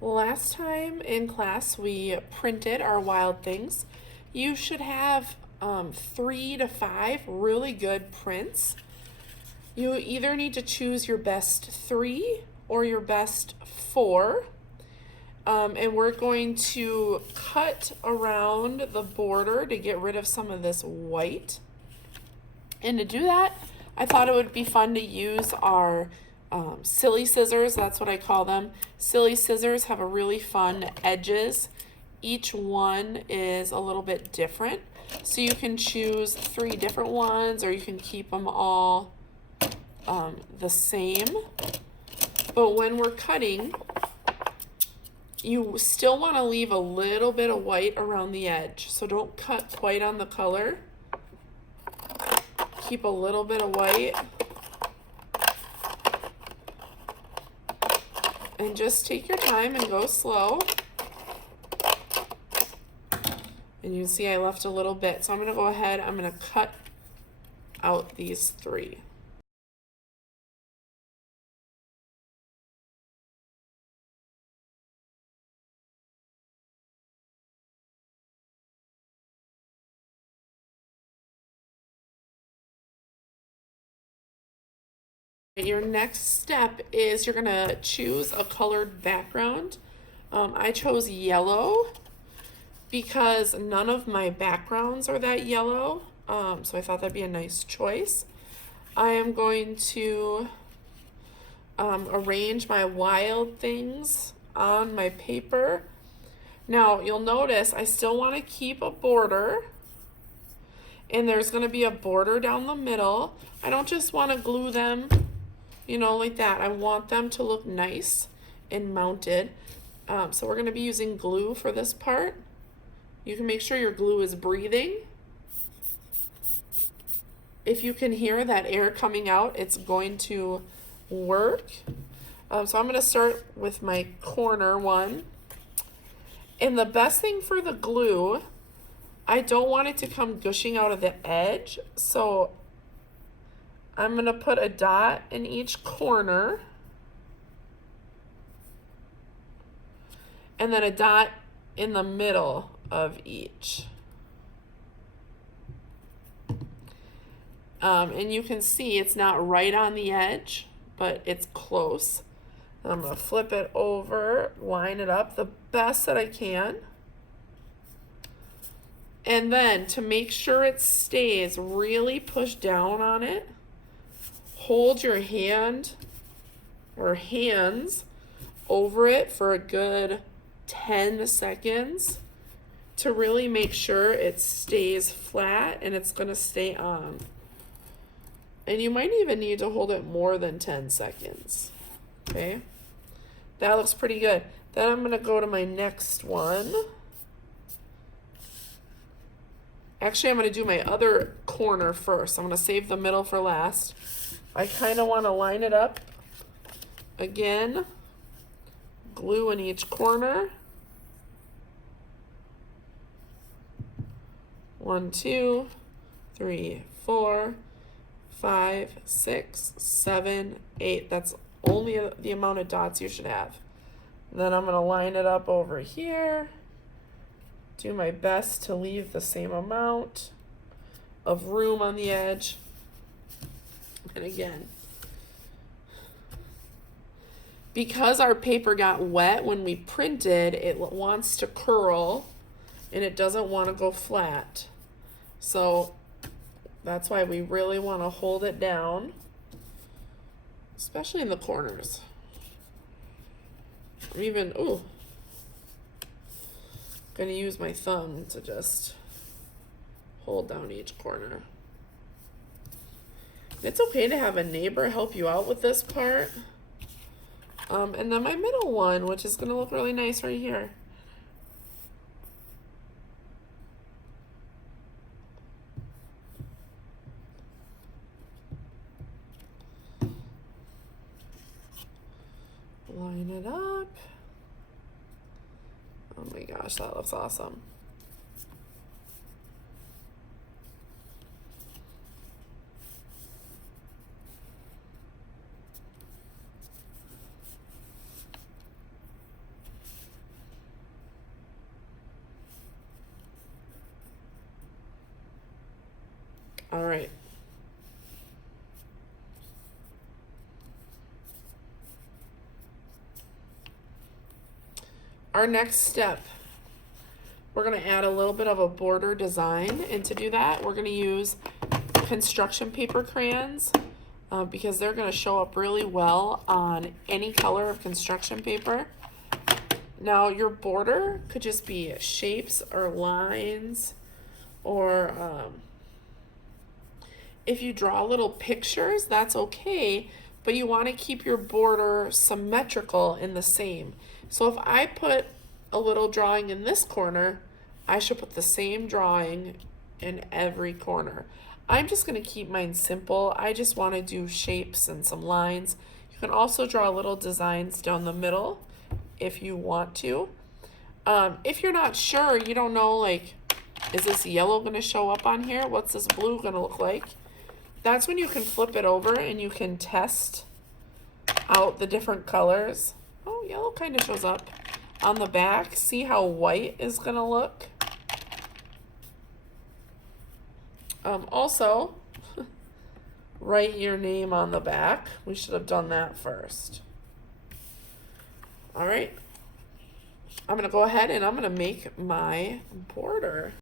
Last time in class we printed our wild things. You should have 3 to 5 really good prints. You either need to choose your best 3 or your best 4. And we're going to cut around the border to get rid of some of this white. And to do that, I thought it would be fun to use our silly scissors. That's what I call them. Silly scissors have a really fun edges. Each one is a little bit different. So you can choose 3 different ones, or you can keep them all the same. But when we're cutting, you still want to leave a little bit of white around the edge. So don't cut quite on the color. Keep a little bit of white. And just take your time and go slow. And you can see I left a little bit. So I'm going to go ahead, I'm going to cut out these 3. Your next step is you're going to choose a colored background. I chose yellow because none of my backgrounds are that yellow, so I thought that'd be a nice choice. I am going to arrange my wild things on my paper. Now you'll notice I still want to keep a border, and there's going to be a border down the middle. I don't just want to glue them, you know, like that. I want them to look nice and mounted. So we're going to be using glue for this part. You can make sure your glue is breathing. If you can hear that air coming out, it's going to work. So I'm going to start with my corner one. And the best thing for the glue, I don't want it to come gushing out of the edge. So I'm going to put a dot in each corner. And then a dot in the middle of each. And you can see it's not right on the edge, but it's close. And I'm going to flip it over, line it up the best that I can. And then to make sure it stays, really push down on it. Hold your hand or hands over it for a good 10 seconds to really make sure it stays flat and it's going to stay on. And you might even need to hold it more than 10 seconds. Okay, that looks pretty good. Then I'm going to go to my next one. Actually, I'm going to do my other corner first. I'm going to save the middle for last. I kind of want to line it up again. Glue in each corner. 1, 2, 3, 4, 5, 6, 7, 8. That's only the amount of dots you should have. And then I'm going to line it up over here. Do my best to leave the same amount of room on the edge. And again, because our paper got wet when we printed, it wants to curl and it doesn't want to go flat. So that's why we really want to hold it down, especially in the corners. I'm even, going to use my thumb to just hold down each corner. It's okay to have a neighbor help you out with this part. And then my middle one, which is going to look really nice right here. Line it up. Oh my gosh, that looks awesome. All right. Our next step, we're going to add a little bit of a border design, and to do that, we're going to use construction paper crayons because they're going to show up really well on any color of construction paper. Now, your border could just be shapes or lines, or if you draw little pictures, that's okay, but you want to keep your border symmetrical and the same. So if I put a little drawing in this corner, I should put the same drawing in every corner. I'm just going to keep mine simple. I just want to do shapes and some lines. You can also draw little designs down the middle if you want to. If you're not sure, you don't know, like, is this yellow going to show up on here? What's this blue going to look like? That's when you can flip it over and you can test out the different colors. Oh, yellow kind of shows up on the back. See how white is going to look? Also, write your name on the back. We should have done that first. All right. I'm going to go ahead and I'm going to make my border.